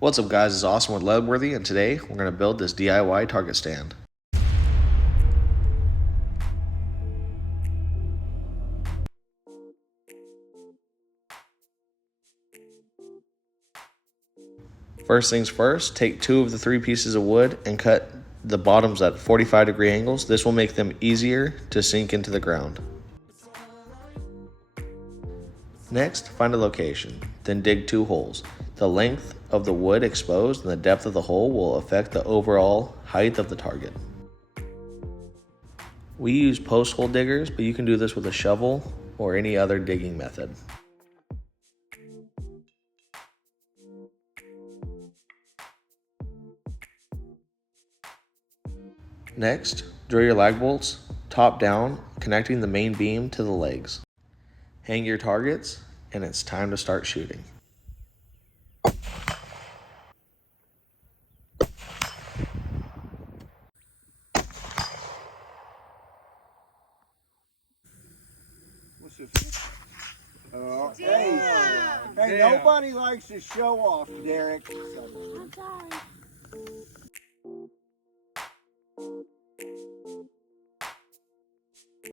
What's up guys, it's Austin with Leadworthy, and today we're going to build this DIY target stand. First things first, take 2 of the 3 pieces of wood and cut the bottoms at 45-degree angles. This will make them easier to sink into the ground. Next, find a location, then dig 2 holes. The length of the wood exposed and the depth of the hole will affect the overall height of the target. We use post hole diggers, but you can do this with a shovel or any other digging method. Next, drill your lag bolts top down, connecting the main beam to the legs. Hang your targets, and it's time to start shooting. Hey, nobody likes to show off, Derek. I'm sorry.